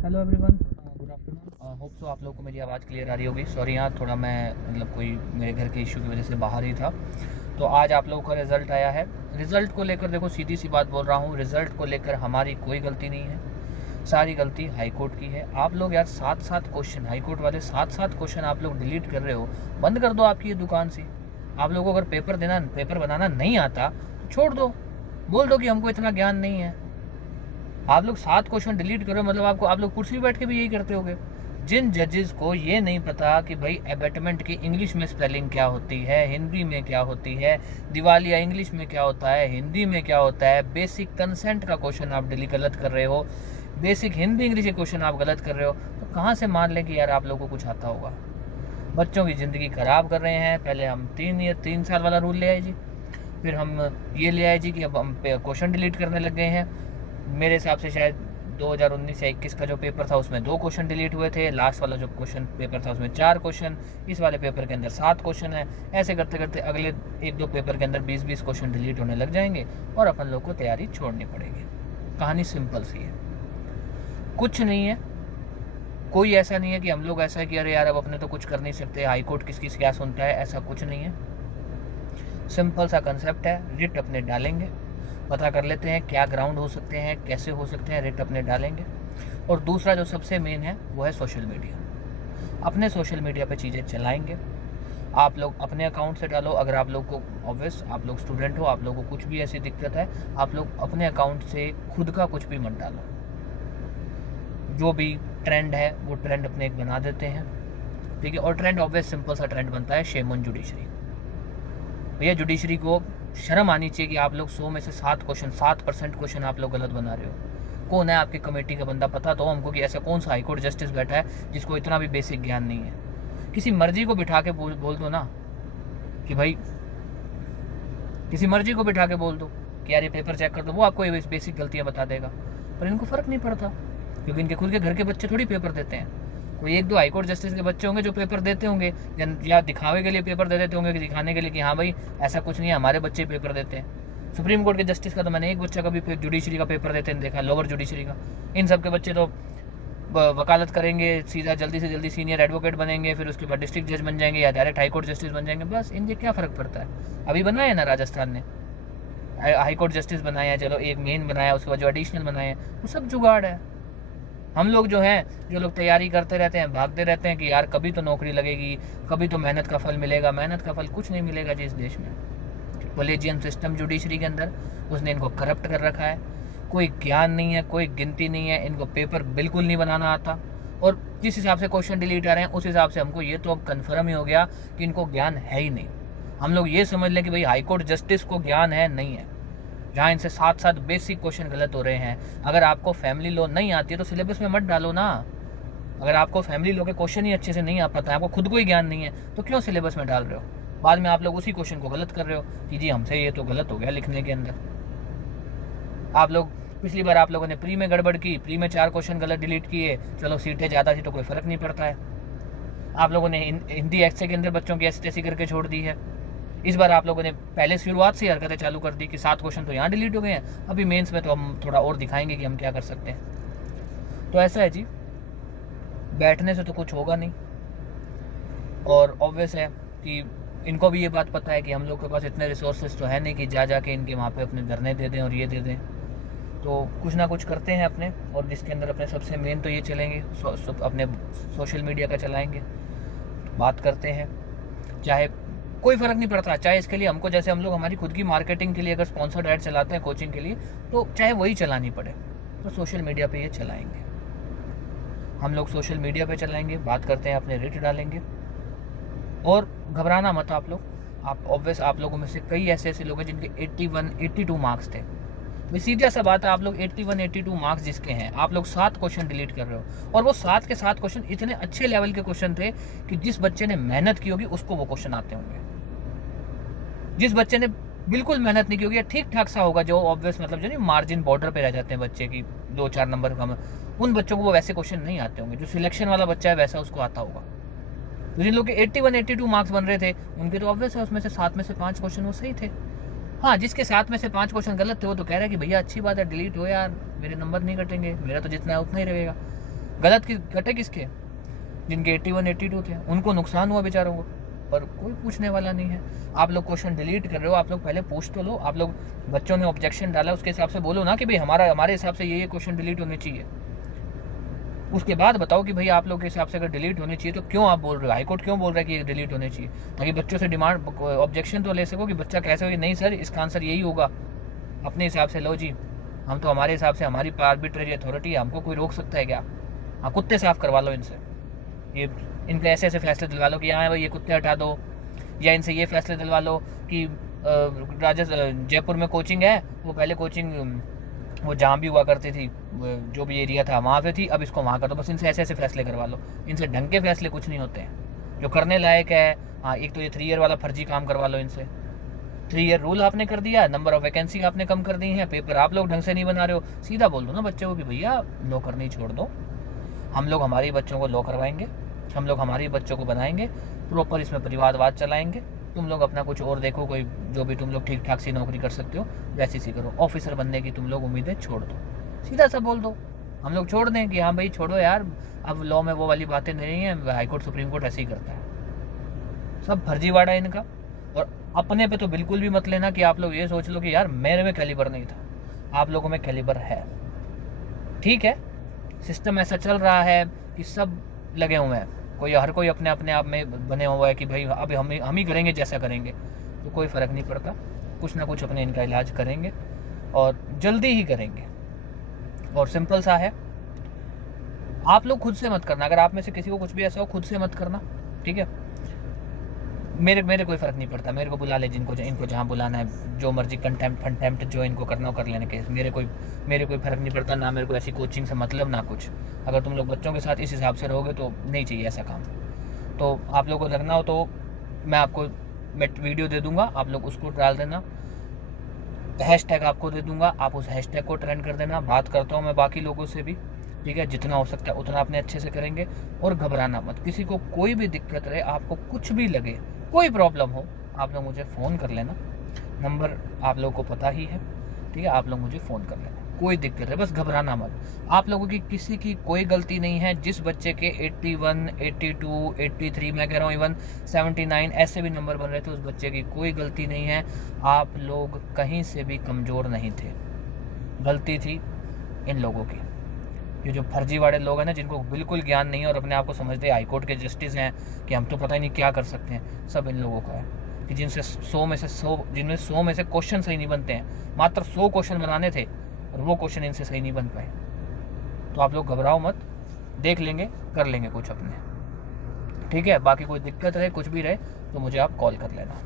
Hello everyone, good afternoon. Hope so आप लोगों को मेरी आवाज़ क्लियर आ रही होगी। सॉरी यहाँ थोड़ा मैं कोई मेरे घर के इशू की वजह से बाहर ही था। तो आज आप लोगों का रिज़ल्ट आया है। रिज़ल्ट को लेकर देखो, सीधी सी बात बोल रहा हूँ, रिज़ल्ट को लेकर हमारी कोई गलती नहीं है, सारी गलती हाई कोर्ट की है। आप लोग यार 7-7 क्वेश्चन, हाई कोर्ट वाले 7-7 क्वेश्चन आप लोग डिलीट कर रहे हो। बंद कर दो आपकी ये दुकान से। आप लोगों को अगर पेपर बनाना नहीं आता तो छोड़ दो, बोल दो कि हमको इतना ज्ञान नहीं है। आप लोग 7 क्वेश्चन डिलीट करो, मतलब आप लोग कुर्सी पे बैठ के भी यही करते होगे। जिन जजेस को ये नहीं पता कि भाई एबेटमेंट की इंग्लिश में स्पेलिंग क्या होती है, हिंदी में क्या होती है, दिवालिया इंग्लिश में क्या होता है, हिंदी में क्या होता है, बेसिक कंसेंट का क्वेश्चन आप गलत कर रहे हो, बेसिक हिंदी इंग्लिश के क्वेश्चन आप गलत कर रहे हो, तो कहाँ से मान लें कि यार आप लोगों को कुछ आता होगा। बच्चों की ज़िंदगी ख़राब कर रहे हैं। पहले हम 3 साल वाला रूल ले आए जी, फिर हम ये ले आए जी कि अब हम क्वेश्चन डिलीट करने लग गए हैं। मेरे हिसाब से शायद 2019 या 21 का जो पेपर था उसमें 2 क्वेश्चन डिलीट हुए थे। लास्ट वाला जो क्वेश्चन पेपर था उसमें 4 क्वेश्चन, इस वाले पेपर के अंदर 7 क्वेश्चन है। ऐसे करते करते अगले 1-2 पेपर के अंदर 20-20 क्वेश्चन डिलीट होने लग जाएंगे और अपन लोग को तैयारी छोड़नी पड़ेगी। कहानी सिंपल सी है, कुछ नहीं है। कोई ऐसा नहीं है कि हम लोग ऐसा है कि अरे यार अब अपने तो कुछ कर नहीं सकते, हाई कोर्ट किस किस क्या सुनता है, ऐसा कुछ नहीं है। सिंपल सा कंसेप्ट है, रिट अपने डालेंगे, पता कर लेते हैं क्या ग्राउंड हो सकते हैं, कैसे हो सकते हैं, रेट अपने डालेंगे। और दूसरा जो सबसे मेन है वो है सोशल मीडिया। अपने सोशल मीडिया पे चीज़ें चलाएंगे। आप लोग अपने अकाउंट से डालो। अगर आप लोग को ऑब्वियस, आप लोग स्टूडेंट हो, आप लोगों को कुछ भी ऐसी दिक्कत है, आप लोग अपने अकाउंट से खुद का कुछ भी मत डालो। जो भी ट्रेंड है वो ट्रेंड अपने एक बना देते हैं, ठीक है। और ट्रेंड ऑब्वियस सिंपल सा ट्रेंड बनता है, शेम ऑन जुडिशरी। भैया जुडिशरी को शर्म आनी चाहिए कि आप लोग 100 में से 7% क्वेश्चन आप लोग गलत बना रहे हो। कौन है आपकी कमेटी का बंदा, पता तो हमको कि ऐसा कौन सा हाईकोर्ट जस्टिस बैठा है जिसको इतना भी बेसिक ज्ञान नहीं है। किसी मर्जी को बिठा के बोल दो ना कि भाई, किसी मर्जी को बिठा के बोल दो कि यार ये पेपर चेक कर दो, वो आपको ये बेसिक गलतियाँ बता देगा। पर इनको फ़र्क नहीं पड़ता, क्योंकि इनके खुद के घर के बच्चे थोड़ी पेपर देते हैं। कोई 1-2 हाईकोर्ट जस्टिस के बच्चे होंगे जो पेपर देते होंगे, या दिखावे के लिए पेपर दे देते होंगे, कि दिखाने के लिए कि हाँ भाई ऐसा कुछ नहीं है, हमारे बच्चे पेपर देते हैं। सुप्रीम कोर्ट के जस्टिस का तो मैंने एक बच्चा कभी जुडिशरी का पेपर देते हैं देखा, लोअर जुडिशरी का। इन सब के बच्चे तो वकालत करेंगे, सीधा जल्दी से जल्दी सीनियर एडवोकेट बनेंगे, फिर उसके बाद डिस्ट्रिक्ट जज बन जाएंगे या डायरेक्ट हाईकोर्ट जस्टिस बन जाएंगे। बस इनसे क्या फ़र्क पड़ता है। अभी बनाया है ना राजस्थान ने, हाईकोर्ट जस्टिस बनाया है, चलो एक मेन बनाया, उसके बाद जो एडिशनल बनाए, वो सब जुगाड़ है। हम लोग जो लोग तैयारी करते रहते हैं, भागते रहते हैं कि यार कभी तो नौकरी लगेगी, कभी तो मेहनत का फल मिलेगा। मेहनत का फल कुछ नहीं मिलेगा जी इस देश में। कोलेजियम सिस्टम जुडिशरी के अंदर, उसने इनको करप्ट कर रखा है। कोई ज्ञान नहीं है, कोई गिनती नहीं है, इनको पेपर बिल्कुल नहीं बनाना आता। और जिस हिसाब से क्वेश्चन डिलीट आ रहे हैं उस हिसाब से हमको ये तो अब कन्फर्म ही हो गया कि इनको ज्ञान है ही नहीं। हम लोग ये समझ लें कि भाई हाईकोर्ट जस्टिस को ज्ञान है, नहीं है। जहाँ इनसे 7-7 बेसिक क्वेश्चन गलत हो रहे हैं। अगर आपको फैमिली लॉ नहीं आती है तो सिलेबस में मत डालो ना। अगर आपको फैमिली लॉ के क्वेश्चन ही अच्छे से नहीं आ पाता है, आपको खुद को ही ज्ञान नहीं है, तो क्यों सिलेबस में डाल रहे हो। बाद में आप लोग उसी क्वेश्चन को गलत कर रहे हो कि जी हमसे ये तो गलत हो गया लिखने के अंदर। आप लोग पिछली बार आप लोगों ने प्री में गड़बड़ की, प्री में 4 क्वेश्चन गलत डिलीट किए, चलो सीटें ज़्यादा थी तो कोई फ़र्क नहीं पड़ता है। आप लोगों ने हिंदी एक्से के अंदर बच्चों की ऐसी तैसी करके छोड़ दी है। इस बार आप लोगों ने पहले शुरुआत से हरकतें चालू कर दी कि 7 क्वेश्चन तो यहाँ डिलीट हो गए हैं। अभी मेंस में तो हम थोड़ा और दिखाएंगे कि हम क्या कर सकते हैं। तो ऐसा है जी, बैठने से तो कुछ होगा नहीं। और ऑब्वियस है कि इनको भी ये बात पता है कि हम लोग के पास इतने रिसोर्सेज तो है नहीं कि जा के इनके वहाँ पे अपने धरने दे दें और ये दे दें। तो कुछ ना कुछ करते हैं अपने, और जिसके अंदर अपने सबसे मेन तो ये चलेंगे, अपने सोशल मीडिया का चलाएँगे, बात करते हैं। चाहे कोई फ़र्क नहीं पड़ता, चाहे इसके लिए हमको, जैसे हम लोग हमारी खुद की मार्केटिंग के लिए अगर स्पॉन्सर्ड ऐड चलाते हैं कोचिंग के लिए, तो चाहे वही चलानी पड़े, तो सोशल मीडिया पे ये चलाएंगे। हम लोग सोशल मीडिया पे चलाएंगे, बात करते हैं, अपने रेट डालेंगे। और घबराना मत आप लोग। आप लोगों में से कई ऐसे लोग हैं जिनके 81-82 मार्क्स थे। सीधा सा बात है, आप लोग 81-82 मार्क्स जिसके हैं, आप लोग 7 क्वेश्चन डिलीट कर रहे हो। और वो 7 के 7 क्वेश्चन इतने अच्छे लेवल के क्वेश्चन थे कि जिस बच्चे ने मेहनत की होगी उसको वो क्वेश्चन आते होंगे। जिस बच्चे ने बिल्कुल मेहनत नहीं की होगी, ठीक ठाक सा होगा, जो ऑब्वियस मतलब जो नहीं मार्जिन बॉर्डर पे रह जाते हैं बच्चे की 2-4 नंबर कम, उन बच्चों को वो वैसे क्वेश्चन नहीं आते होंगे। जो सिलेक्शन वाला बच्चा है वैसा उसको आता होगा। तो जिन लोग के 81-82 मार्क्स बन रहे थे उनके तो ऑब्वियस है उसमें से 7 में से 5 क्वेश्चन वो सही थे। हाँ, जिसके 7 में से 5 क्वेश्चन गलत थे वो तो कह रहा है कि भैया अच्छी बात है, डिलीट हो यार, मेरे नंबर नहीं कटेंगे, मेरा तो जितना है उतना ही रहेगा। गलत कटे किसके? जिनके 81 82 थे, उनको नुकसान हुआ बेचारों को, पर कोई पूछने वाला नहीं है। आप लोग क्वेश्चन डिलीट कर रहे हो, आप लोग पहले पूछ तो लो। आप लोग बच्चों ने ऑब्जेक्शन डाला, उसके हिसाब से बोलो ना कि भाई हमारे हिसाब से ये क्वेश्चन डिलीट होने चाहिए। उसके बाद बताओ कि भाई आप लोग के हिसाब से अगर डिलीट होनी चाहिए तो क्यों आप बोल रहे हो, हाईकोर्ट क्यों बोल रहा है कि ये डिलीट होने चाहिए, ताकि बच्चों से डिमांड ऑब्जेक्शन तो ले सको कि बच्चा कैसे हो कि नहीं सर इसका आंसर यही होगा, अपने हिसाब से लो जी, हम तो हमारे हिसाब से, हमारी आर्बिट्रेरी अथॉरिटी है, हमको कोई रोक सकता है क्या? हाँ, कुत्ते साफ करवा लो इनसे, ये इनके ऐसे ऐसे फैसले दिलवा लो कि हाँ भाई ये कुत्ते हटा दो, या इनसे ये फैसले दिलवा लो कि जयपुर में कोचिंग है, वो पहले कोचिंग वो जहाँ भी हुआ करती थी, जो भी एरिया था वहाँ पे थी, अब इसको वहाँ कर दो। बस इनसे ऐसे ऐसे फैसले करवा लो। इनसे ढंग के फैसले कुछ नहीं होते हैं जो करने लायक है। हाँ, एक तो ये 3 ईयर वाला फर्जी काम करवा लो इनसे। 3 ईयर रूल आपने कर दिया, नंबर ऑफ वैकेंसी आपने कम कर दी है, पेपर आप लोग ढंग से नहीं बना रहे हो। सीधा बोल दो ना बच्चे को कि भैया लो करनी छोड़ दो, हम लोग हमारे बच्चों को लो करवाएंगे, हम लोग हमारे बच्चों को बनाएंगे, प्रॉपर इसमें परिवारवाद चलाएंगे, तुम लोग अपना कुछ और देखो, कोई जो भी तुम लोग ठीक ठाक सी नौकरी कर सकते हो वैसी सी करो, ऑफिसर बनने की तुम लोग उम्मीदें छोड़ दो। सीधा सा बोल दो, हम लोग छोड़ दें कि हाँ भाई छोड़ो यार, अब लॉ में वो वाली बातें नहीं है, हाईकोर्ट सुप्रीम कोर्ट ऐसे ही करता है। सब फर्जीवाड़ा है इनका। और अपने पे तो बिल्कुल भी मत लेना कि आप लोग ये सोच लो कि यार मेरे में कैलिबर नहीं था, आप लोगों में कैलिबर है। ठीक है, सिस्टम ऐसा चल रहा है कि सब लगे हुए हैं, हर कोई अपने अपने आप में बने हुआ है कि भाई अब हम ही करेंगे जैसा करेंगे, तो कोई फ़र्क नहीं पड़ता, कुछ ना कुछ अपने इनका इलाज करेंगे और जल्दी ही करेंगे। और सिंपल सा है, आप लोग खुद से मत करना, अगर आप में से किसी को कुछ भी ऐसा हो खुद से मत करना, ठीक है? मेरे कोई फ़र्क नहीं पड़ता, मेरे को बुला ले इनको जहाँ बुलाना है, जो मर्जी कंटेम्प्ट जो इनको करना हो कर लेने के, मेरे कोई फ़र्क नहीं पड़ता। ना मेरे को ऐसी कोचिंग से मतलब ना कुछ। अगर तुम लोग बच्चों के साथ इस हिसाब से रहोगे तो नहीं चाहिए ऐसा काम। तो आप लोगों को लगना हो तो मैं वीडियो दे दूंगा, आप लोग उसको डाल देना, हैशटैग आपको दे दूंगा, आप उस हैशटैग को ट्रेंड कर देना। बात करता हूँ मैं बाकी लोगों से भी, ठीक है? जितना हो सकता है उतना अपने अच्छे से करेंगे और घबराना मत। किसी को कोई भी दिक्कत रहे, आपको कुछ भी लगे, कोई प्रॉब्लम हो, आप लोग मुझे फ़ोन कर लेना, नंबर आप लोगों को पता ही है, ठीक है? आप लोग मुझे फ़ोन कर लेना, कोई दिक्कत है, बस घबराना मत। आप लोगों की किसी की कोई गलती नहीं है। जिस बच्चे के 81 82 83 मैं कह रहा हूँ इवन 79 ऐसे भी नंबर बन रहे थे, उस बच्चे की कोई गलती नहीं है। आप लोग कहीं से भी कमज़ोर नहीं थे, गलती थी इन लोगों की। ये जो फर्जीवाड़े लोग हैं ना, जिनको बिल्कुल ज्ञान नहीं है और अपने आप को समझते हैं हाईकोर्ट के जस्टिस हैं कि हम तो पता ही नहीं क्या कर सकते हैं, सब इन लोगों का है कि जिनमें 100 में से क्वेश्चन सही नहीं बनते हैं। मात्र 100 क्वेश्चन बनाने थे और वो क्वेश्चन इनसे सही नहीं बन पाए। तो आप लोग घबराओ मत, देख लेंगे, कर लेंगे कुछ अपने, ठीक है? बाकी कोई दिक्कत रहे, कुछ भी रहे तो मुझे आप कॉल कर लेना।